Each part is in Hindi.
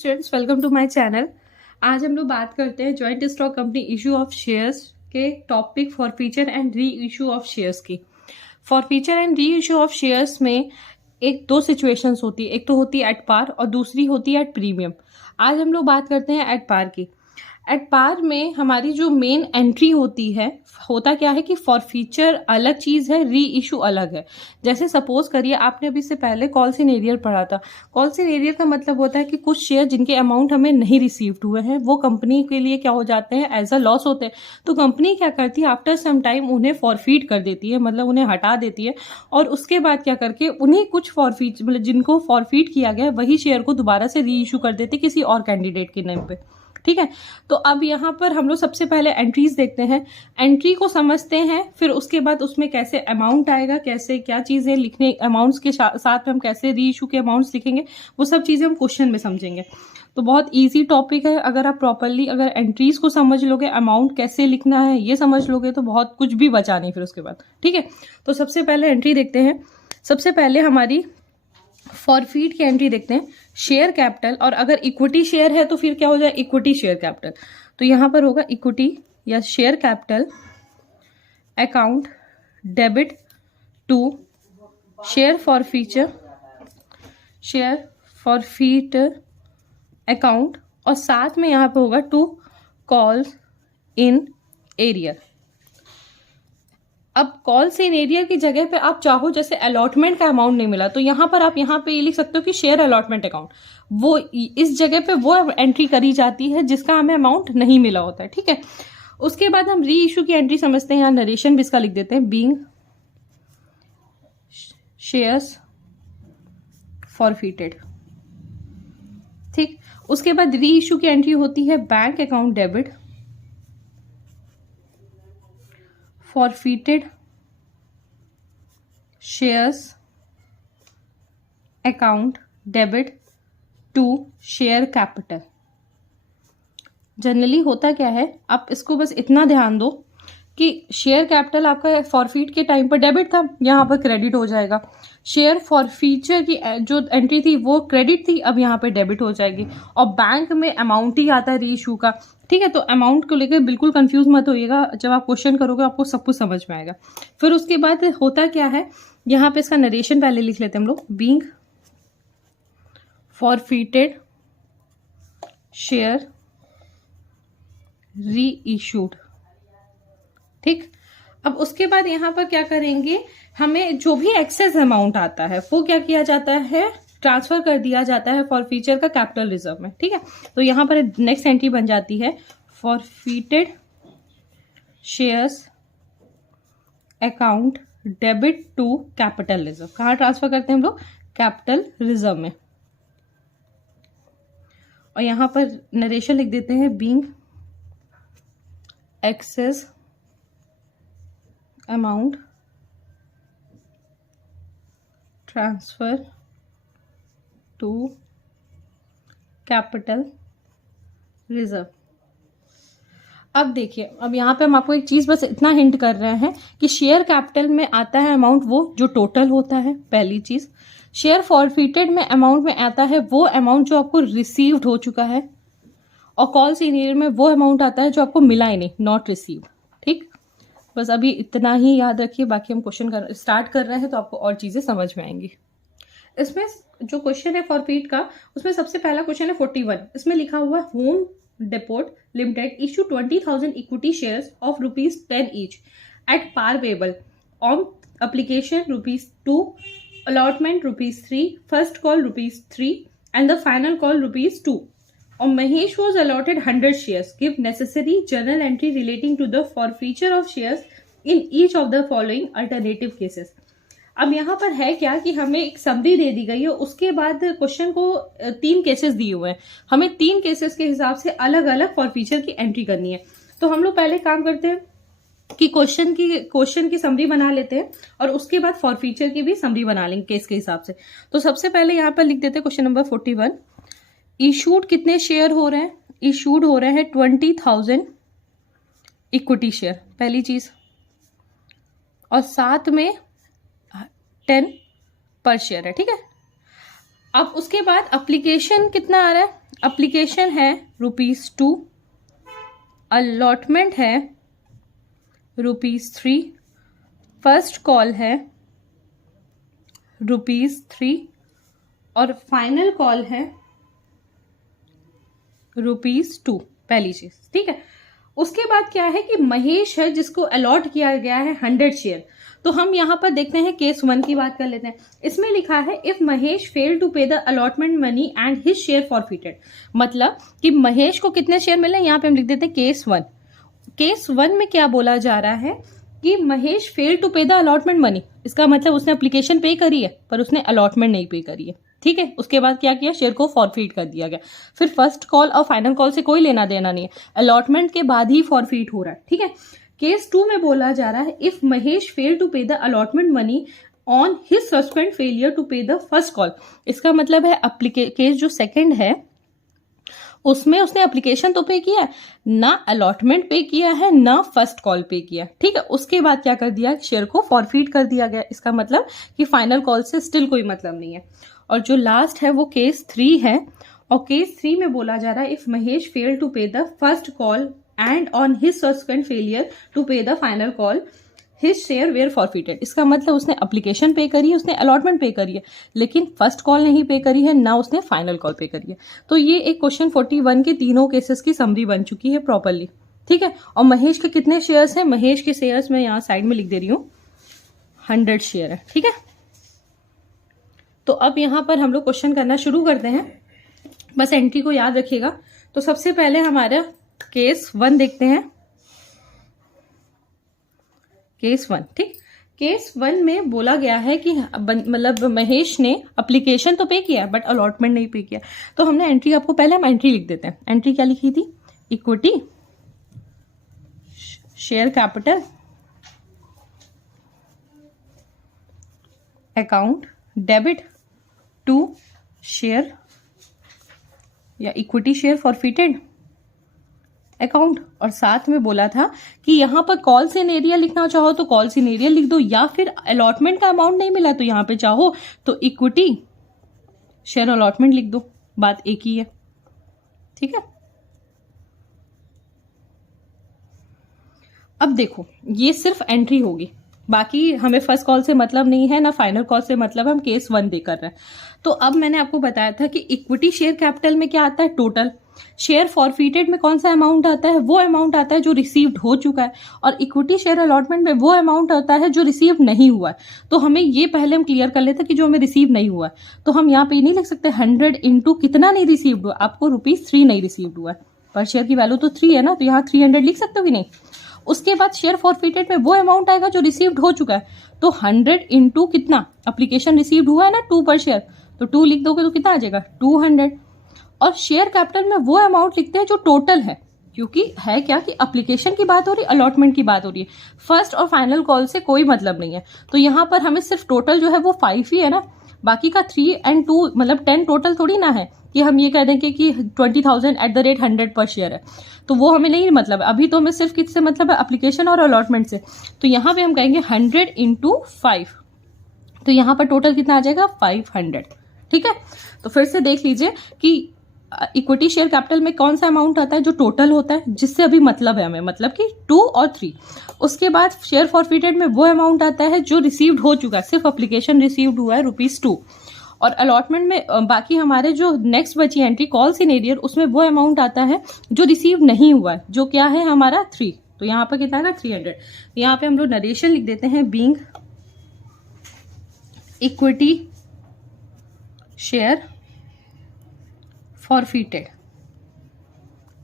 Students, welcome to my channel. आज हम लोग बात करते हैं joint stock company issue of shares के topic forfeiture and reissue of shares की। Forfeiture and reissue of shares में एक दो सिचुएशंस होती है, एक तो होती है एट पार और दूसरी होती है एट प्रीमियम। आज हम लोग बात करते हैं एट पार की। एट पार में हमारी जो मेन एंट्री होती है, होता क्या है कि फॉर फीचर अलग चीज़ है, री इशू अलग है। जैसे सपोज करिए आपने अभी से पहले कॉल सिनेरियर पढ़ा था। कॉल सिनेरियर का मतलब होता है कि कुछ शेयर जिनके अमाउंट हमें नहीं रिसीव्ड हुए हैं वो कंपनी के लिए क्या हो जाते हैं, एज अ लॉस होते हैं। तो कंपनी क्या करती है, आफ्टर सम टाइम उन्हें फॉरफीट कर देती है, मतलब उन्हें हटा देती है। और उसके बाद क्या करके उन्हें कुछ फॉरफीट, मतलब जिनको फॉरफीट किया गया वही शेयर को दोबारा से री इशू कर देते किसी और कैंडिडेट के नेम पे। ठीक है, तो अब यहाँ पर हम लोग सबसे पहले एंट्रीज देखते हैं, एंट्री को समझते हैं, फिर उसके बाद उसमें कैसे अमाउंट आएगा, कैसे क्या चीज़ें लिखने, अमाउंट्स के साथ में हम कैसे री इशू के अमाउंट्स लिखेंगे, वो सब चीज़ें हम क्वेश्चन में समझेंगे। तो बहुत इजी टॉपिक है। अगर आप प्रॉपरली अगर एंट्रीज को समझ लोगे, अमाउंट कैसे लिखना है ये समझ लोगे, तो बहुत कुछ भी बचा नहीं फिर उसके बाद। ठीक है, तो सबसे पहले एंट्री देखते हैं। सबसे पहले हमारी फॉरफीट की एंट्री देखते हैं। शेयर कैपिटल, और अगर इक्विटी शेयर है तो फिर क्या हो जाए, इक्विटी शेयर कैपिटल। तो यहां पर होगा इक्विटी या share capital account debit to share forfeiture, share forfeit account, और साथ में यहां पे होगा टू कॉल्स इन एरियर। अब कॉल इन एरिया की जगह पे आप चाहो, जैसे अलॉटमेंट का अमाउंट नहीं मिला तो यहां पर आप यहां पे ये लिख सकते हो कि शेयर अलॉटमेंट अकाउंट, वो इस जगह पे वो एंट्री करी जाती है जिसका हमें अमाउंट नहीं मिला होता है। ठीक है, उसके बाद हम री इशू की एंट्री समझते हैं। यहाँ नरेशन भी इसका लिख देते हैं, बीइंग शेयर्स फॉरफीटेड। ठीक, उसके बाद री इशू की एंट्री होती है bank account debit forfeited shares account debit to share capital। Generally होता क्या है, आप इसको बस इतना ध्यान दो कि शेयर कैपिटल आपका फॉरफीट के टाइम पर डेबिट था, यहाँ पर क्रेडिट हो जाएगा। शेयर फॉरफीचर की जो एंट्री थी वो क्रेडिट थी, अब यहाँ पे डेबिट हो जाएगी। और बैंक में अमाउंट ही आता है री इशू का। ठीक है, तो अमाउंट को लेकर बिल्कुल कंफ्यूज मत होइएगा, जब आप क्वेश्चन करोगे आपको सब कुछ समझ में आएगा। फिर उसके बाद होता क्या है, यहाँ पे इसका नरेशन पहले लिख लेते हैं हम लोग, बीइंग फॉरफीटेड शेयर री इशूड। ठीक, अब उसके बाद यहाँ पर क्या करेंगे, हमें जो भी एक्सेस अमाउंट आता है वो क्या किया जाता है, ट्रांसफर कर दिया जाता है फॉरफीचर का कैपिटल रिजर्व में। ठीक है, तो यहां पर नेक्स्ट एंट्री बन जाती है forfeited shares account debit to capital reserve. कहां ट्रांसफर करते हैं हम लोग, कैपिटल रिजर्व में। और यहां पर नरेशन लिख देते हैं, being excess amount transfer to capital reserve. अब देखिए, अब यहाँ पे हम आपको एक चीज बस इतना हिंट कर रहे हैं कि शेयर कैपिटल में आता है अमाउंट वो जो टोटल होता है, पहली चीज। शेयर फॉरफीटेड में अमाउंट में आता है वो अमाउंट जो आपको रिसीव्ड हो चुका है, और कॉल सीनियर में वो अमाउंट आता है जो आपको मिला ही नहीं, नॉट रिसीव्ड। ठीक, बस अभी इतना ही याद रखिए, बाकी हम क्वेश्चन स्टार्ट कर रहे हैं तो आपको और चीजें समझ में आएंगी। इसमें जो क्वेश्चन है फॉरफीट का, उसमें सबसे पहला क्वेश्चन है 41। इसमें लिखा हुआ है, Home Depot limited issue 20,000 equity shares of ₹10 each at par payable on application ₹2, allotment ₹3, first call ₹3 and the final call ₹2। और Mahesh was allotted 100 shares. Give necessary journal entry relating to the forfeiture of shares in each of the following alternative cases. अब यहाँ पर है क्या कि हमें एक समरी दे दी गई है, उसके बाद क्वेश्चन को 3 केसेस दिए हुए हैं, हमें 3 केसेस के हिसाब से अलग अलग फॉरफीचर की एंट्री करनी है। तो हम लोग पहले काम करते हैं कि क्वेश्चन की समरी बना लेते हैं, और उसके बाद फॉरफीचर की भी समरी बना लेंगे केस के हिसाब से। तो सबसे पहले यहाँ पर लिख देते हैं क्वेश्चन नंबर 41। इशूड कितने शेयर हो रहे हैं, इशूड हो रहे हैं 20,000 इक्विटी शेयर, पहली चीज, और साथ में 10 पर शेयर है। ठीक है, अब उसके बाद एप्लीकेशन कितना आ रहा है, एप्लीकेशन है ₹2, अलॉटमेंट है ₹3, फर्स्ट कॉल है ₹3 और फाइनल कॉल है ₹2। पहली चीज, ठीक है। उसके बाद क्या है कि महेश है जिसको अलॉट किया गया है 100 शेयर। तो हम यहां पर देखते हैं केस 1 की बात कर लेते हैं। इसमें लिखा है if Mahesh fail to pay the allotment money and his share forfeited, मतलब कि महेश को कितने शेयर मिले, यहां पे हम लिख देते हैं केस 1। केस 1 में क्या बोला जा रहा है कि Mahesh fail to pay the allotment money, इसका मतलब उसने एप्लीकेशन पे करी है पर उसने अलॉटमेंट नहीं पे करी है, ठीक है। उसके बाद क्या किया, शेयर को फॉरफीट कर दिया गया। फिर फर्स्ट कॉल और फाइनल कॉल से कोई लेना देना नहीं है, अलॉटमेंट के बाद ही फॉरफीट हो रहा है, ठीक है। केस 2 में बोला जा रहा है if Mahesh fail to pay the allotment money on his subsequent failure to pay the first call, इसका मतलब है केस जो सेकंड है उसमें उसने एप्लीकेशन तो पे किया है, ना अलॉटमेंट पे किया है, ना फर्स्ट कॉल पे किया, ठीक है। उसके बाद क्या कर दिया, शेयर को फॉरफीट कर दिया गया, इसका मतलब कि फाइनल कॉल से स्टिल कोई मतलब नहीं है। और जो लास्ट है वो केस 3 है, और केस 3 में बोला जा रहा है if Mahesh fail to pay the first call and on his subsequent failure to pay the final call his share were forfeited, इसका मतलब उसने एप्लीकेशन पे करी है, उसने अलॉटमेंट पे करी है, लेकिन फर्स्ट कॉल नहीं पे करी है, ना उसने फाइनल कॉल पे करी है। तो ये एक क्वेश्चन 41 के तीनों केसेस की समरी बन चुकी है प्रॉपरली, ठीक है। और महेश के कितने शेयर्स हैं, महेश के शेयर्स मैं यहाँ साइड में लिख दे रही हूँ 100 शेयर है, ठीक है। तो अब यहां पर हम लोग क्वेश्चन करना शुरू करते हैं, बस एंट्री को याद रखिएगा। तो सबसे पहले हमारा केस 1 देखते हैं, केस 1, ठीक। केस 1 में बोला गया है कि मतलब महेश ने एप्लीकेशन तो पे किया बट अलॉटमेंट नहीं पे किया। तो हमने एंट्री, आपको पहले हम एंट्री लिख देते हैं। एंट्री क्या लिखी थी, equity share capital account debit to share या इक्विटी शेयर फॉरफिटेड अकाउंट, और साथ में बोला था कि यहां पर कॉल सिनेरियो लिखना चाहो तो कॉल सिनेरियो लिख दो, या फिर अलॉटमेंट का अमाउंट नहीं मिला तो यहां पे चाहो तो इक्विटी शेयर अलॉटमेंट लिख दो, बात एक ही है, ठीक है। अब देखो ये सिर्फ एंट्री होगी, बाकी हमें फर्स्ट कॉल से मतलब नहीं है, ना फाइनल कॉल से मतलब, हम केस 1 दे कर रहे हैं। तो अब मैंने आपको बताया था कि इक्विटी शेयर कैपिटल में क्या आता है, टोटल। शेयर फॉरफिटेड में कौन सा अमाउंट आता है, वो अमाउंट आता है जो रिसीव्ड हो चुका है, और इक्विटी शेयर अलॉटमेंट में वो अमाउंट आता है जो रिसीव नहीं हुआ है। तो हमें ये पहले हम क्लियर कर लेते हैं कि जो हमें रिसीव नहीं हुआ है, तो हम यहाँ पे नहीं लिख सकते 100 इंटू कितना नहीं रिसीव्ड हुआ, आपको ₹3 नहीं रिसीव्ड हुआ है, पर शेयर की वैल्यू तो 3 है ना, तो यहाँ 300 लिख सकते हो कि नहीं। उसके बाद शेयर फॉरफिटेड में वो अमाउंट आएगा जो रिसीव्ड हो चुका है, तो 100 इंटू कितना, एप्लीकेशन रिसीव्ड हुआ है ना 2 पर शेयर, तो 2 लिख दोगे तो कितना आ जाएगा 200। और शेयर कैपिटल में वो अमाउंट लिखते हैं जो टोटल है, क्योंकि है क्या कि एप्लीकेशन की बात हो रही है, अलॉटमेंट की बात हो रही है, फर्स्ट और फाइनल कॉल से कोई मतलब नहीं है। तो यहाँ पर हमें सिर्फ टोटल जो है वो 5 ही है ना, बाकी का 3 और 2 मतलब 10 टोटल थोड़ी ना है कि हम ये कह देंगे कि 20,000 @ 100 पर शेयर है, तो वो हमें नहीं मतलब है। अभी तो हमें सिर्फ किससे मतलब है, एप्लीकेशन और अलॉटमेंट से। तो यहाँ पे हम कहेंगे 100 इंटू 5, तो यहाँ पर टोटल कितना आ जाएगा 500, ठीक है। तो फिर से देख लीजिए कि इक्विटी शेयर कैपिटल में कौन सा अमाउंट आता है जो टोटल होता है, जिससे अभी मतलब है हमें, मतलब कि 2 और 3। उसके बाद शेयर फॉरफिटेड में वो अमाउंट आता है जो रिसीव्ड हो चुका है, सिर्फ एप्लीकेशन रिसीव्ड हुआ है ₹2। और अलॉटमेंट में बाकी हमारे जो नेक्स्ट बची एंट्री कॉल सिनेरियर, उसमें वो अमाउंट आता है जो रिसीव नहीं हुआ है, जो क्या है हमारा 3। तो यहाँ पर कितना है 300। यहाँ पे हम लोग नरेशन लिख देते हैं, बीइंग इक्विटी शेयर फॉरफिटेड,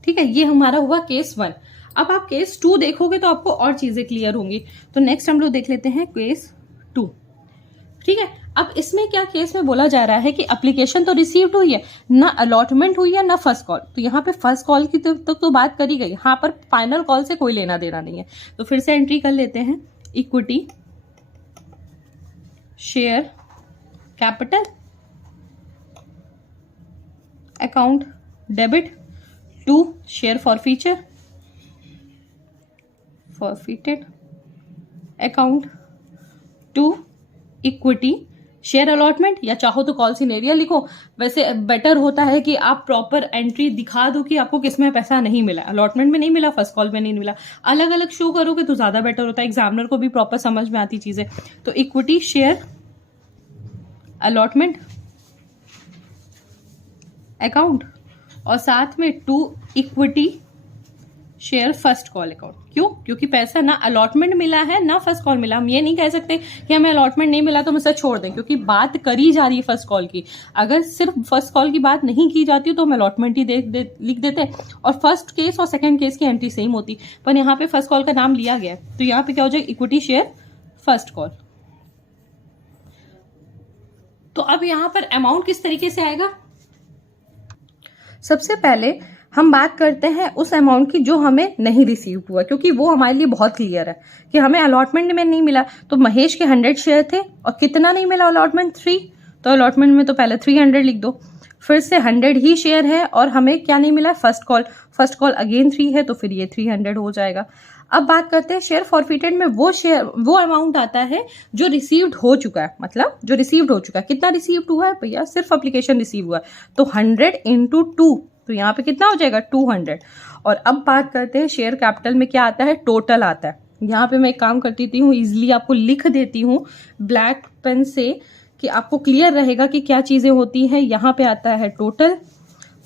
ठीक है। ये हमारा हुआ केस 1। अब आप केस 2 देखोगे तो आपको और चीजें क्लियर होंगी। तो नेक्स्ट हम लोग देख लेते हैं केस 2, ठीक है। अब इसमें क्या केस में बोला जा रहा है कि एप्लीकेशन तो रिसीव्ड हुई है, ना अलॉटमेंट हुई है, ना फर्स्ट कॉल। तो यहाँ पे फर्स्ट कॉल की तो बात करी गई, यहाँ पर फाइनल कॉल से कोई लेना देना नहीं है। तो फिर से एंट्री कर लेते हैं, equity share capital account debit to share forfeited account to equity share allotment या चाहो तो कॉल सिनेरियो लिखो। वैसे बेटर होता है कि आप प्रॉपर एंट्री दिखा दो कि आपको किसमें पैसा नहीं मिला, अलॉटमेंट में नहीं मिला, फर्स्ट कॉल में नहीं मिला, अलग अलग शो करोगे तो ज्यादा बेटर होता है, एग्जामिनर को भी प्रॉपर समझ में आती चीजें। तो इक्विटी शेयर अलॉटमेंट अकाउंट और साथ में 2 equity share first call account. क्यों? क्योंकि पैसा ना अलॉटमेंट मिला है ना फर्स्ट कॉल मिला। हम ये नहीं कह सकते कि हमें अलॉटमेंट नहीं मिला तो हम इसे छोड़ दें, क्योंकि बात करी जा रही है फर्स्ट कॉल की। अगर सिर्फ फर्स्ट कॉल की बात नहीं की जाती तो हम अलॉटमेंट ही लिख देते और फर्स्ट केस और सेकंड केस की एंट्री सेम होती, पर यहाँ पे फर्स्ट कॉल का नाम लिया गया तो यहाँ पे क्या हो जाएगा, इक्विटी शेयर फर्स्ट कॉल। तो अब यहाँ पर अमाउंट किस तरीके से आएगा? सबसे पहले हम बात करते हैं उस अमाउंट की जो हमें नहीं रिसीव हुआ, क्योंकि वो हमारे लिए बहुत क्लियर है कि हमें अलॉटमेंट में नहीं मिला। तो महेश के 100 शेयर थे और कितना नहीं मिला अलॉटमेंट 3, तो अलॉटमेंट में तो पहले 300 लिख दो। फिर से 100 ही शेयर है और हमें क्या नहीं मिला, फर्स्ट कॉल अगेन 3 है तो फिर ये 300 हो जाएगा। अब बात करते हैं शेयर फॉरफिटेड में, वो अमाउंट आता है जो रिसीव्ड हो चुका है, मतलब जो रिसीव्ड हो चुका है। कितना रिसीव्ड हुआ है भैया? सिर्फ एप्लीकेशन रिसीव हुआ है, तो 100 × 2, तो यहाँ पे कितना हो जाएगा 200। और अब बात करते हैं शेयर कैपिटल में क्या आता है, टोटल आता है। यहाँ पे मैं एक काम करती हूँ, इजिली आपको लिख देती हूँ ब्लैक पेन से कि आपको क्लियर रहेगा कि क्या चीजें होती हैं। यहाँ पे आता है टोटल,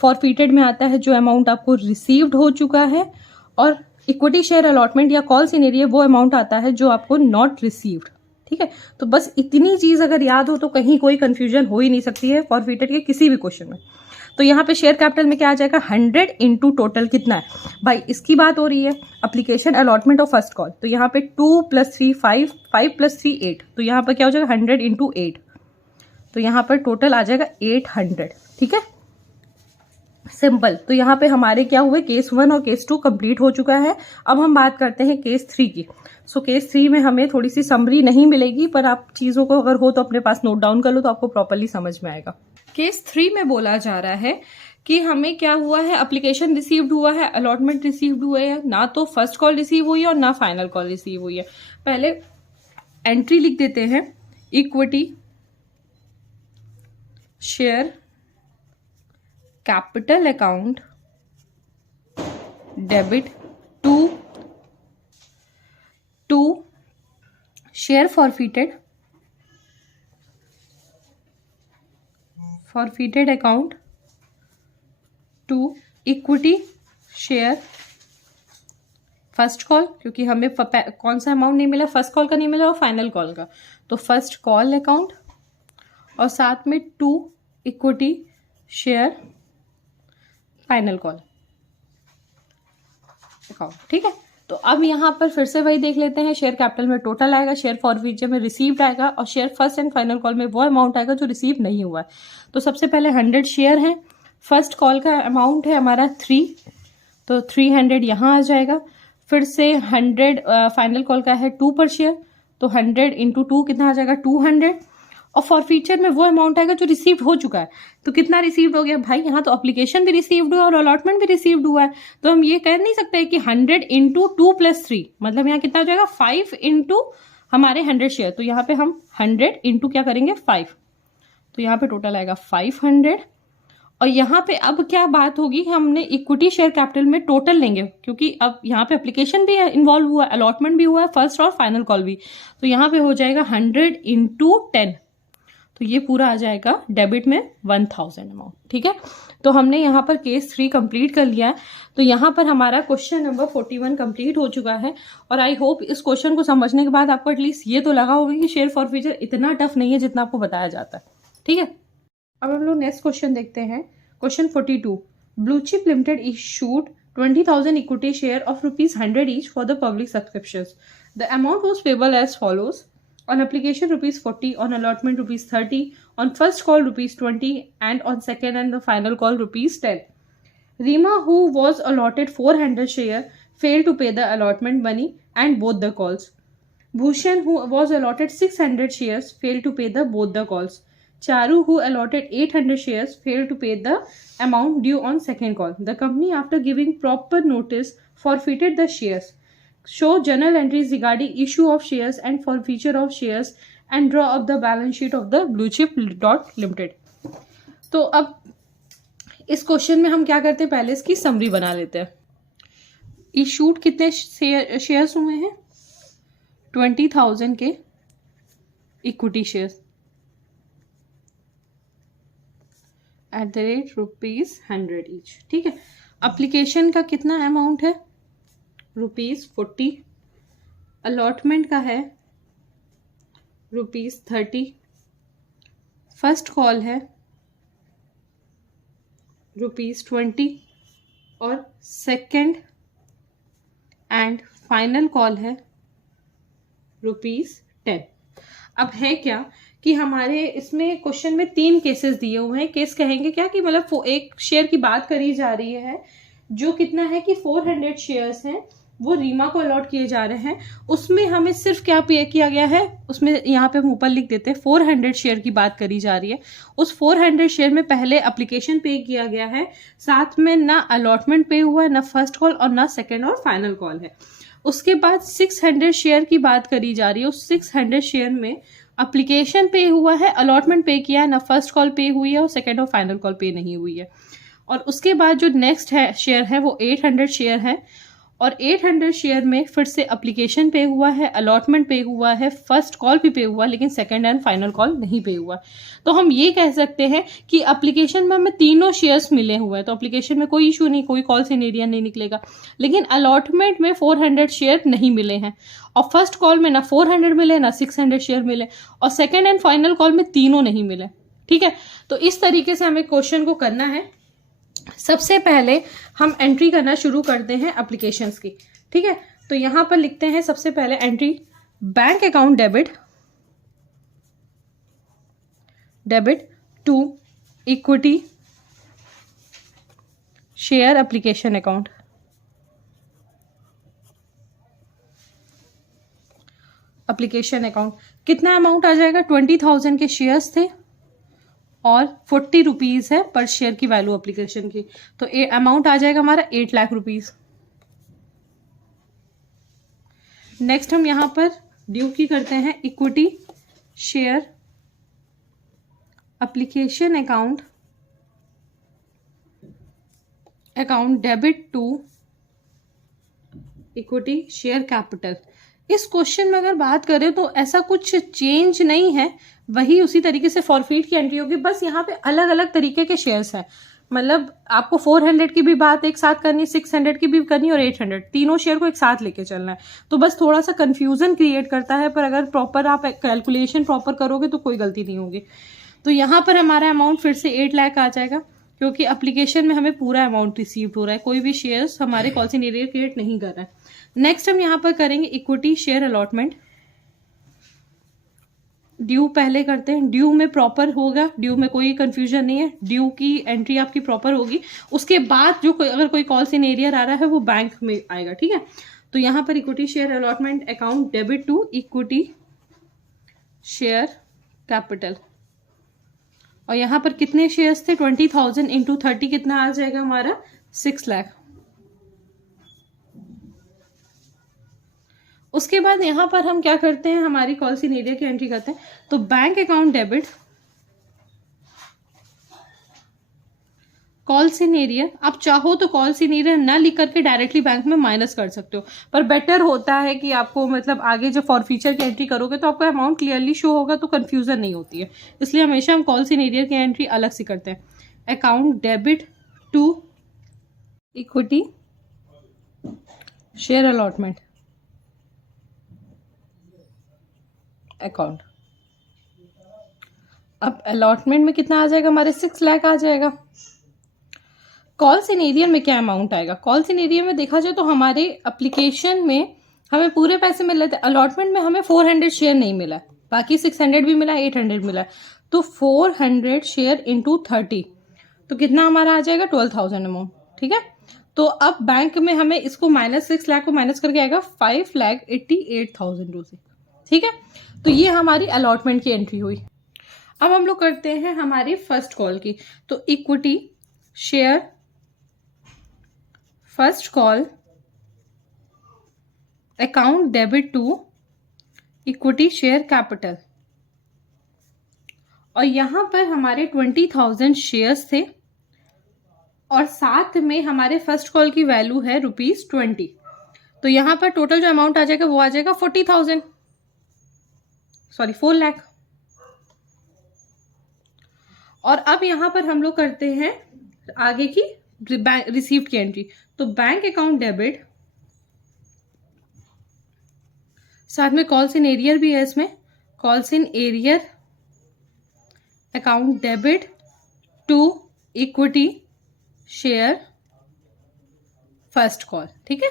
फॉरफिटेड में आता है जो अमाउंट आपको रिसीव्ड हो चुका है, और इक्विटी शेयर अलॉटमेंट या कॉल सिनेरियो वो अमाउंट आता है जो आपको नॉट रिसीव्ड। ठीक है, तो बस इतनी चीज अगर याद हो तो कहीं कोई कंफ्यूजन हो ही नहीं सकती है फॉरफिटेड के किसी भी क्वेश्चन में। तो यहाँ पे शेयर कैपिटल में क्या आ जाएगा, 100 × टोटल कितना है भाई, इसकी बात हो रही है, एप्लीकेशन अलॉटमेंट और फर्स्ट कॉल। तो यहाँ पे 2 + 3 5, 5 + 3 8, तो यहाँ पर क्या हो जाएगा 100 × 8, तो यहाँ पर टोटल आ जाएगा 800। ठीक है, सिंपल। तो यहाँ पे हमारे क्या हुए, केस 1 और केस 2 कंप्लीट हो चुका है। अब हम बात करते हैं केस 3 की। सो केस 3 में हमें थोड़ी सी समरी नहीं मिलेगी, पर आप चीजों को अगर हो तो अपने पास नोट डाउन कर लो तो आपको प्रॉपरली समझ में आएगा। केस 3 में बोला जा रहा है कि हमें क्या हुआ है, एप्लीकेशन रिसीव्ड हुआ है, अलॉटमेंट रिसीव्ड हुआ है, ना तो फर्स्ट कॉल रिसीव हुई है और ना फाइनल कॉल रिसीव हुई है। पहले एंट्री लिख देते हैं, equity share capital account debit to share forfeited account to equity share first call, क्योंकि हमें कौन सा अमाउंट नहीं मिला, फर्स्ट कॉल का नहीं मिला और फाइनल कॉल का, तो फर्स्ट कॉल अकाउंट और साथ में 2 equity share final call account. ठीक है, तो अब यहां पर फिर से वही देख लेते हैं, शेयर कैपिटल में टोटल आएगा, शेयर फॉरफिटेड में रिसीव्ड आएगा और share first and final call में वो अमाउंट आएगा जो रिसीव नहीं हुआ है। तो सबसे पहले 100 शेयर है, फर्स्ट कॉल का अमाउंट है हमारा 3, तो 300 यहां आ जाएगा। फिर से 100 फाइनल कॉल का है 2 पर शेयर, तो 100 × 2 कितना आ जाएगा 200। और फॉरफिचर में वो अमाउंट आएगा जो रिसीव्ड हो चुका है। तो कितना रिसीव्ड हो गया भाई, यहाँ तो एप्लीकेशन भी रिसीव्ड हुआ और अलॉटमेंट भी रिसीव्ड हुआ है, तो हम ये कह नहीं सकते कि 100 × 2 + 3, मतलब यहाँ कितना हो जाएगा 5 × हमारे 100 शेयर, तो यहाँ पे हम 100 × क्या करेंगे 5, तो यहाँ पे टोटल आएगा 500। और यहाँ पे अब क्या बात होगी, हमने इक्विटी शेयर कैपिटल में टोटल लेंगे, क्योंकि अब यहाँ पे एप्लीकेशन भी इन्वॉल्व हुआ है, अलॉटमेंट भी हुआ है, फर्स्ट और फाइनल कॉल भी, तो यहाँ पे हो जाएगा 100 × 10, तो ये पूरा आ जाएगा डेबिट में 1000 अमाउंट। ठीक है, तो हमने यहाँ पर केस 3 कंप्लीट कर लिया है। तो यहाँ पर हमारा क्वेश्चन नंबर 41 कंप्लीट हो चुका है, और आई होप इस क्वेश्चन को समझने के बाद आपको एटलीस्ट ये तो लगा होगा कि शेयर फॉरफिचर इतना टफ नहीं है जितना आपको बताया जाता है। ठीक है, अब हम लोग नेक्स्ट क्वेश्चन देखते हैं, question 42। Blue chip limited issued 20,000 equity share of ₹100 each for the public subscriptions. The amount was payable as follows: on application ₹40, on allotment ₹30, on first call ₹20, and on second and the final call ₹10. Rima, who was allotted 400 share, failed to pay the allotment money and both the calls. Bhushan, who was allotted 600 shares, failed to pay both the calls. Charu, who allotted 800 shares, failed to pay the amount due on second call. The company, after giving proper notice, forfeited the shares. Show journal entries regarding issue of shares and forfeiture of shares and draw up the balance sheet of the blue chip dot limited. तो अब इस क्वेश्चन में हम क्या करते हैं, पहले इसकी समरी बना लेते हैं। इशूड कितने शेयर्स हुए हैं, 20,000 के equity shares at the rate ₹100 each. ठीक है, अप्लीकेशन का कितना अमाउंट है, ₹40। अलॉटमेंट का है ₹30। फर्स्ट कॉल है ₹20 और सेकंड एंड फाइनल कॉल है ₹10। अब है क्या कि हमारे इसमें क्वेश्चन में 3 केसेस दिए हुए हैं। केस कहेंगे क्या कि मतलब एक शेयर की बात करी जा रही है जो कितना है कि 400 शेयर्स हैं, वो रीमा को अलॉट किए जा रहे हैं। उसमें हमें सिर्फ क्या पे किया गया है, उसमें यहाँ पे हम ऊपर लिख देते हैं 400 शेयर की बात करी जा रही है। उस 400 शेयर में पहले एप्लीकेशन पे किया गया है, साथ में ना अलॉटमेंट पे हुआ है, ना फर्स्ट कॉल और ना सेकेंड और फाइनल कॉल है। उसके बाद 600 शेयर की बात करी जा रही है। उस 600 शेयर में एप्लीकेशन पे हुआ है, अलॉटमेंट पे किया है, ना फर्स्ट कॉल पे हुई है और सेकेंड और फाइनल कॉल पे नहीं हुई है। और उसके बाद जो नेक्स्ट है शेयर है वो 800 शेयर है, और 800 शेयर में फिर से एप्लीकेशन पे हुआ है, अलॉटमेंट पे हुआ है, फर्स्ट कॉल भी पे हुआ, लेकिन सेकंड एंड फाइनल कॉल नहीं पे हुआ। तो हम ये कह सकते हैं कि एप्लीकेशन में हमें तीनों शेयर्स मिले हुए हैं, तो एप्लीकेशन में कोई इशू नहीं, कोई कॉल सिनेरियो नहीं निकलेगा। लेकिन अलॉटमेंट में 400 शेयर नहीं मिले हैं, और फर्स्ट कॉल में ना 400 मिले ना 600 शेयर मिले, और सेकेंड एंड फाइनल कॉल में तीनों नहीं मिले। ठीक है, तो इस तरीके से हमें क्वेश्चन को करना है। सबसे पहले हम एंट्री करना शुरू करते हैं एप्लीकेशंस की। ठीक है, तो यहां पर लिखते हैं सबसे पहले entry, bank account debit to equity share application account. Application account कितना अमाउंट आ जाएगा, 20,000 के शेयर्स थे और 40 रुपीज है पर शेयर की वैल्यू एप्लीकेशन की, तो अमाउंट आ जाएगा हमारा 8 लाख रुपीज। नेक्स्ट हम यहां पर ड्यू की करते हैं, equity share application account debit to equity share capital. इस क्वेश्चन में अगर बात करें तो ऐसा कुछ चेंज नहीं है, वही उसी तरीके से फॉरफीट की एंट्री होगी, बस यहाँ पे अलग अलग तरीके के शेयर्स हैं। मतलब आपको 400 की भी बात एक साथ करनी है, 600 की भी करनी है और 800, तीनों शेयर को एक साथ लेके चलना है। तो बस थोड़ा सा कंफ्यूजन क्रिएट करता है, पर अगर प्रॉपर आप कैलकुलेशन प्रॉपर करोगे तो कोई गलती नहीं होगी। तो यहाँ पर हमारा अमाउंट फिर से 8 लाख आ जाएगा, क्योंकि एप्लीकेशन में हमें पूरा अमाउंट रिसीव हो रहा है, कोई भी शेयर्स हमारे कॉल सिनेरियो क्रिएट नहीं कर रहा है। नेक्स्ट हम यहाँ पर करेंगे इक्विटी शेयर अलॉटमेंट। ड्यू पहले करते हैं, ड्यू में प्रॉपर होगा, ड्यू में कोई कंफ्यूजन नहीं है, ड्यू की एंट्री आपकी प्रॉपर होगी। उसके बाद जो अगर कोई कॉल सिनेरियर आ रहा है वो बैंक में आएगा। ठीक है, तो यहां पर equity share allotment account debit to equity share capital, और यहां पर कितने शेयर्स थे, 20,000 इंटू 30 कितना आ जाएगा हमारा, 6 लाख। उसके बाद यहां पर हम क्या करते हैं, हमारी कॉल सिनेरियो की एंट्री करते हैं। तो bank account debit call scenario, आप चाहो तो कॉल सिनेरियो ना लिख करके डायरेक्टली बैंक में माइनस कर सकते हो, पर बेटर होता है कि आपको मतलब आगे जब फॉर फीचर की एंट्री करोगे तो आपको अमाउंट क्लियरली शो होगा, तो कंफ्यूजन नहीं होती है। इसलिए हमेशा हम कॉल सिनेरियो की एंट्री अलग से करते हैं। Account debit to equity share allotment account. अब अलॉटमेंट में कितना आ जाएगा हमारे, 6 लाख आ जाएगा। कॉल सिनेरियो में क्या अमाउंट आएगा, कॉल सिनेरियो में देखा जाए तो हमारे एप्लीकेशन में हमें पूरे पैसे मिल रहे थे, अलॉटमेंट में हमें 400 शेयर नहीं मिला, बाकी 600 भी मिला, 800 मिला। तो 400 शेयर इंटू 30 तो कितना हमारा आ जाएगा, 12,000 अमाउंट। ठीक है, तो अब बैंक में हमें इसको -6 लाख को माइनस करके आएगा 5,88,000 रुपये। ठीक है, तो ये हमारी अलॉटमेंट की एंट्री हुई। अब हम लोग करते हैं हमारी फर्स्ट कॉल की। तो equity share first call account debit to equity share capital. और यहाँ पर हमारे 20,000 शेयर्स थे और साथ में हमारे फर्स्ट कॉल की वैल्यू है ₹20। तो यहाँ पर टोटल जो अमाउंट आ जाएगा वो आ जाएगा 4 लाख। और अब यहाँ पर हम लोग करते हैं आगे की रिसीव्ड की एंट्री। तो बैंक अकाउंट डेबिट, साथ में कॉल्स इन एरियर भी है इसमें, calls in arrear account debit to equity share first call, ठीक है,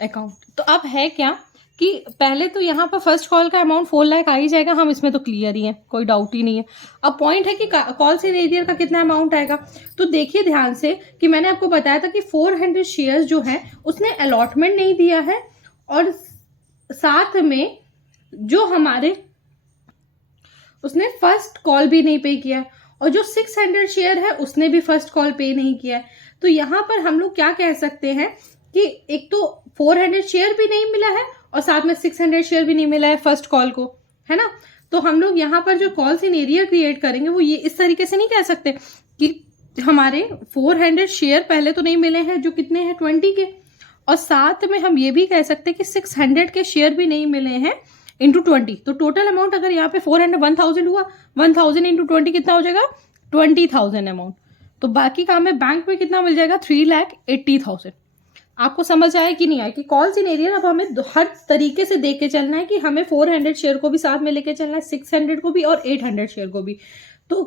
अकाउंट। तो अब है क्या कि पहले तो यहाँ पर फर्स्ट कॉल का अमाउंट 4 लाख आ ही जाएगा, हम इसमें तो क्लियर ही है, कोई डाउट ही नहीं है। अब पॉइंट है कि कॉल्स इन एरियर का कितना अमाउंट आएगा। तो देखिए ध्यान से कि मैंने आपको बताया था कि 400 शेयर्स जो है उसने अलॉटमेंट नहीं दिया है और साथ में जो हमारे उसने फर्स्ट कॉल भी नहीं पे किया है, और जो 600 शेयर है उसने भी फर्स्ट कॉल पे नहीं किया है। तो यहाँ पर हम लोग क्या कह सकते हैं कि एक तो 400 शेयर भी नहीं मिला है और साथ में 600 शेयर भी नहीं मिला है फर्स्ट कॉल को, है ना। तो हम लोग यहाँ पर जो कॉल्स इन एरियर क्रिएट करेंगे वो ये इस तरीके से नहीं कह सकते कि हमारे 400 शेयर पहले तो नहीं मिले हैं जो कितने हैं 20 के, और साथ में हम ये भी कह सकते हैं कि 600 के शेयर भी नहीं मिले हैं इंटू 20। तो टोटल अमाउंट अगर यहाँ पे 1000 हुआ, 1000 इंटू 20 कितना हो जाएगा 20,000 अमाउंट। तो बाकी काम में बैंक में कितना मिल जाएगा 3,80,000। आपको समझ आया कि नहीं आया कि कॉल्स इन एरियर अब हमें हर तरीके से देख के चलना है कि हमें 400 शेयर को भी साथ में लेके चलना है, 600 को भी और 800 शेयर को भी। तो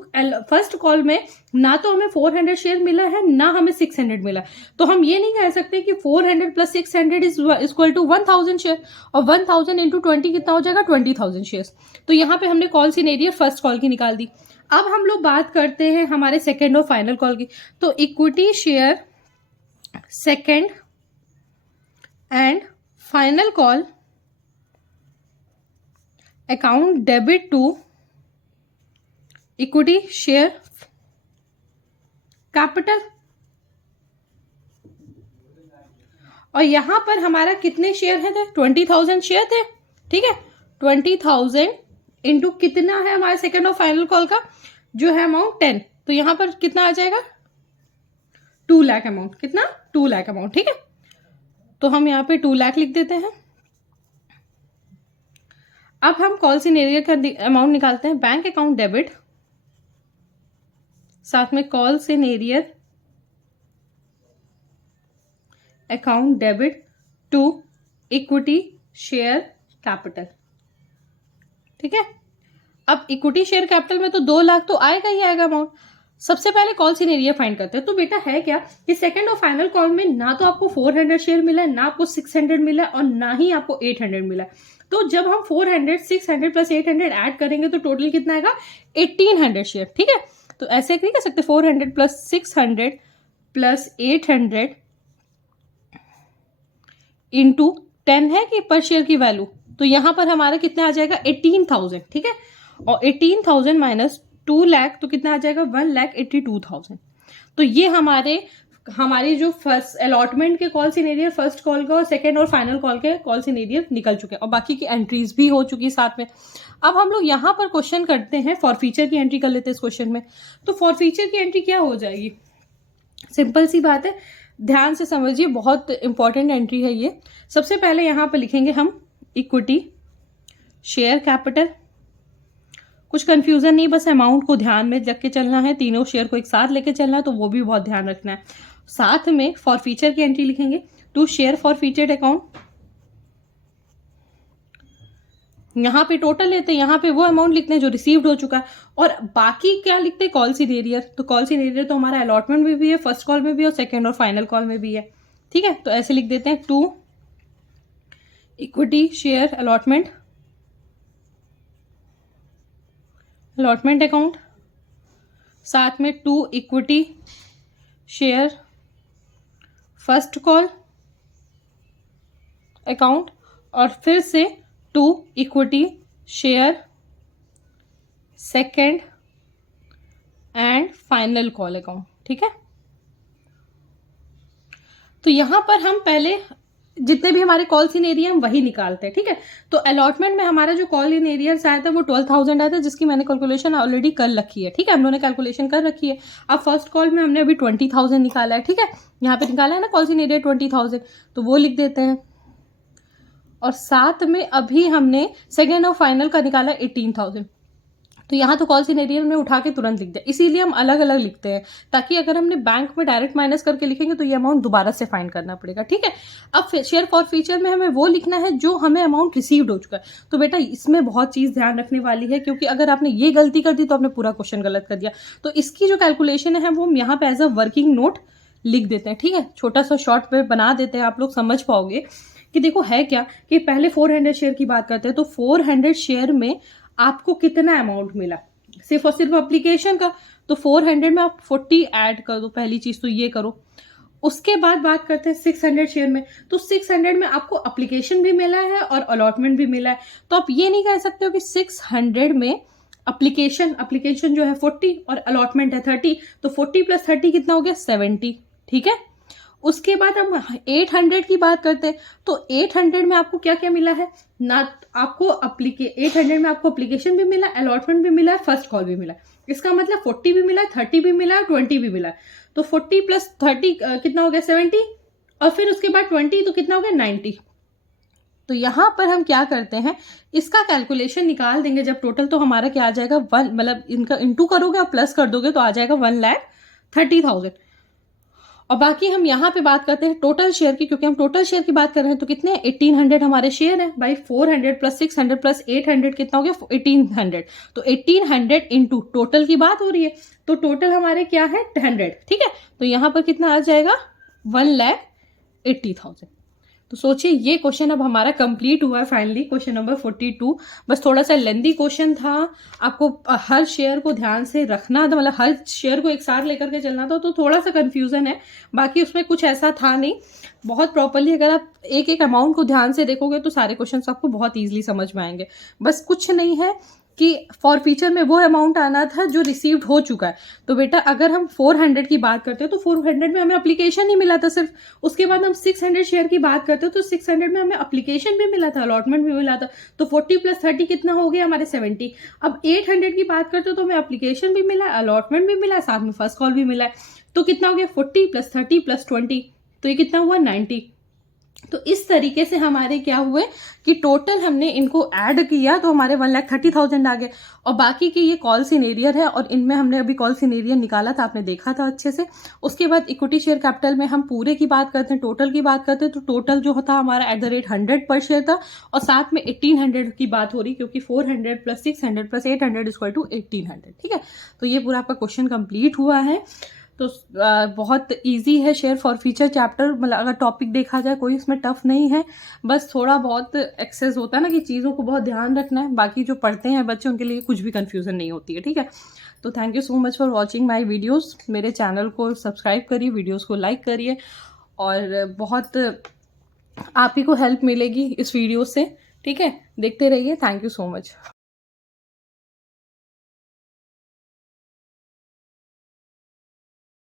फर्स्ट कॉल में ना तो हमें 400 शेयर मिला है ना हमें 600 मिला है, तो हम ये नहीं कह सकते कि 400 plus 600 is equal to 1000 share, और 1000 इंटू 20 कितना हो जाएगा 20,000 शेयर। तो यहाँ पे हमने calls in arrear first call की निकाल दी। अब हम लोग बात करते हैं हमारे सेकेंड और फाइनल कॉल की। तो equity share second and final call account debit to equity share capital. और यहां पर हमारा कितने शेयर है थे 20,000 शेयर थे, ठीक है। 20,000 इंटू कितना है हमारे सेकेंड और फाइनल कॉल का जो है अमाउंट 10। तो यहां पर कितना आ जाएगा 2 लाख अमाउंट, कितना 2 लाख अमाउंट, ठीक है। तो हम यहाँ पे 2 लाख लिख देते हैं। अब हम कॉल्स इन एरियर का अमाउंट निकालते हैं। बैंक अकाउंट डेबिट, साथ में calls in arrear account debit to equity share capital, ठीक है। अब इक्विटी शेयर कैपिटल में तो 2 लाख तो आएगा ही आएगा अमाउंट। सबसे पहले कॉल्स इन एरियर फाइंड करते हैं। तो बेटा है क्या कि सेकंड और फाइनल कॉल में ना तो आपको 400 शेयर मिला है, ना आपको 600 मिला है और ना ही आपको 800 मिला है। तो जब हम 400 600 प्लस 800 ऐड करेंगे तो टोटल कितना आएगा 1800 शेयर, ठीक है। तो ऐसे नहीं कर सकते 400 प्लस 600 प्लस 800 इंटू 10 है कि पर शेयर की वैल्यू। तो यहां पर हमारा कितना आ जाएगा 18,000, ठीक है। और 18,000 माइनस 2 लाख तो कितना आ जाएगा 1,82,000। तो ये हमारे जो फर्स्ट अलॉटमेंट के calls in arrear first call का और सेकेंड और फाइनल कॉल के कॉल्स इन एरियर निकल चुके हैं और बाकी की एंट्रीज भी हो चुकी साथ में। अब हम लोग यहाँ पर क्वेश्चन करते हैं, फॉरफीचर की एंट्री कर लेते हैं इस क्वेश्चन में। तो फॉरफीचर की एंट्री क्या हो जाएगी, सिंपल सी बात है, ध्यान से समझिए, बहुत इंपॉर्टेंट एंट्री है ये। सबसे पहले यहाँ पर लिखेंगे हम इक्विटी शेयर कैपिटल। कुछ कंफ्यूजन नहीं, बस अमाउंट को ध्यान में रख के चलना है, तीनों शेयर को एक साथ लेके चलना है, तो वो भी बहुत ध्यान रखना है। साथ में फॉरफीचर की एंट्री लिखेंगे टू शेयर फॉरफीचर्ड अकाउंट। यहाँ पे टोटल लेते हैं, यहाँ पे वो अमाउंट लिखते हैं जो रिसीव्ड हो चुका है, और बाकी क्या लिखते हैं कॉल्स इन एरियर। तो कॉल्स इन एरियर तो हमारा अलॉटमेंट में भी है, फर्स्ट कॉल में भी और सेकेंड और फाइनल कॉल में भी है, ठीक है। तो ऐसे लिख देते हैं to equity share allotment account, साथ में to equity share first call account, और फिर से to equity share second and final call account, ठीक है। तो यहां पर हम पहले जितने भी हमारे कॉल्स इन एरिया हम वही निकालते हैं, ठीक है। तो अलॉटमेंट में हमारा जो कॉल इन एरियर्स आया था वो 12,000 आया था, जिसकी मैंने कैलकुलेशन ऑलरेडी कर रखी है, ठीक है, हम लोगों ने कैलकुलेशन कर रखी है। अब फर्स्ट कॉल में हमने अभी 20,000 निकाला है, ठीक है, यहाँ पे निकाला है ना कॉल्स इन एरिया 20,000, तो वो लिख देते हैं। और साथ में अभी हमने सेकेंड और फाइनल का निकाला 18,000, तो यहाँ तो कॉल सिनेरियो में उठा के तुरंत लिख दिया, इसीलिए हम अलग अलग लिखते हैं, ताकि अगर हमने बैंक में डायरेक्ट माइनस करके लिखेंगे तो ये अमाउंट दोबारा से फाइंड करना पड़ेगा, ठीक है। अब शेयर फॉर फ्यूचर में हमें वो लिखना है जो हमें अमाउंट रिसीव्ड हो चुका है। तो बेटा इसमें बहुत चीज़ ध्यान रखने वाली है, क्योंकि अगर आपने ये गलती कर दी तो आपने पूरा क्वेश्चन गलत कर दिया। तो इसकी जो कैलकुलेशन है वो हम यहाँ पे एज अ वर्किंग नोट लिख देते हैं, ठीक है, छोटा सा शॉर्ट पे बना देते हैं, आप लोग समझ पाओगे कि देखो है क्या, कि पहले 400 शेयर की बात करते हैं। तो 400 शेयर में आपको कितना अमाउंट मिला, सिर्फ और सिर्फ एप्लीकेशन का, तो 400 में आप 40 ऐड कर दो, पहली चीज तो ये करो। उसके बाद बात करते हैं 600 शेयर में, तो 600 में आपको एप्लीकेशन भी मिला है और अलॉटमेंट भी मिला है। तो आप ये नहीं कह सकते हो कि 600 में एप्लीकेशन जो है 40 और अलॉटमेंट है 30, तो 40 प्लस 30 कितना हो गया 70, ठीक है। उसके बाद हम 800 की बात करते हैं, तो 800 में आपको क्या क्या मिला है ना, आपको 800 में आपको एप्लीकेशन भी मिला, अलॉटमेंट भी मिला है, फर्स्ट कॉल भी मिला है। इसका मतलब 40 भी मिला है, 30 भी मिला है, 20 भी मिला है। तो 40 प्लस 30 कितना हो गया 70, और फिर उसके बाद 20 तो कितना हो गया 90। तो यहां पर हम क्या करते हैं, इसका कैलकुलेशन निकाल देंगे जब टोटल, तो हमारा क्या आ जाएगा, वन, मतलब इनका इंटू करोगे और प्लस कर दोगे तो आ जाएगा 1,30,000। और बाकी हम यहाँ पे बात करते हैं टोटल शेयर की, क्योंकि हम टोटल शेयर की बात कर रहे हैं। तो कितने 1800 हमारे शेयर है भाई, 400 प्लस 600 प्लस 800 कितना हो गया 1800। तो 1800 इंटू टोटल की बात हो रही है, तो टोटल हमारे क्या है 100, ठीक है। तो यहाँ पर कितना आ जाएगा 1,80,000। तो सोचिए ये क्वेश्चन अब हमारा कंप्लीट हुआ है फाइनली, क्वेश्चन नंबर 42। बस थोड़ा सा लेंदी क्वेश्चन था, आपको हर शेयर को ध्यान से रखना था, मतलब हर शेयर को एक साथ लेकर के चलना था, तो थोड़ा सा कंफ्यूजन है, बाकी उसमें कुछ ऐसा था नहीं। बहुत प्रॉपरली अगर आप एक एक अमाउंट को ध्यान से देखोगे तो सारे क्वेश्चन आपको बहुत ईजिली समझ में आएंगे। बस कुछ नहीं है कि फॉर फ्यूचर में वो अमाउंट आना था जो रिसीव्ड हो चुका है। तो बेटा अगर हम 400 की बात करते हैं तो 400 में हमें एप्लीकेशन ही मिला था सिर्फ। उसके बाद हम 600 शेयर की बात करते हैं तो 600 में हमें एप्लीकेशन भी मिला था, अलॉटमेंट भी मिला था। तो 40 प्लस 30 कितना हो गया हमारे 70। अब 800 की बात करते हो तो हमें एप्लीकेशन भी मिला, अलॉटमेंट भी मिला, साथ में फर्स्ट कॉल भी मिला है। तो कितना हो गया 40 प्लस 30 प्लस 20, तो ये कितना हुआ 90। तो इस तरीके से हमारे क्या हुए कि टोटल हमने इनको ऐड किया तो हमारे 1,30,000 आ गए। और बाकी के ये कॉल सिनेरियर है और इनमें हमने अभी कॉल सिनेरियर निकाला था, आपने देखा था अच्छे से। उसके बाद इक्विटी शेयर कैपिटल में हम पूरे की बात करते हैं, टोटल की बात करते हैं, तो टोटल जो होता हमारा @100 पर शेयर था, और साथ में 1800 की बात हो रही, क्योंकि 400 प्लस 600 प्लस 800 इक्वल टू 1800, ठीक है। तो ये पूरा आपका क्वेश्चन कंप्लीट हुआ है। तो बहुत इजी है शेयर फॉर फ्यूचर चैप्टर, मतलब अगर टॉपिक देखा जाए कोई इसमें टफ नहीं है, बस थोड़ा बहुत एक्सेस होता है ना कि चीज़ों को बहुत ध्यान रखना है। बाकी जो पढ़ते हैं बच्चे उनके लिए कुछ भी कंफ्यूजन नहीं होती है, ठीक है। तो thank you so much for watching my videos. मेरे चैनल को सब्सक्राइब करिए, वीडियोज़ को लाइक करिए, और बहुत आप ही को हेल्प मिलेगी इस वीडियो से, ठीक है। देखते रहिए। Thank you so much.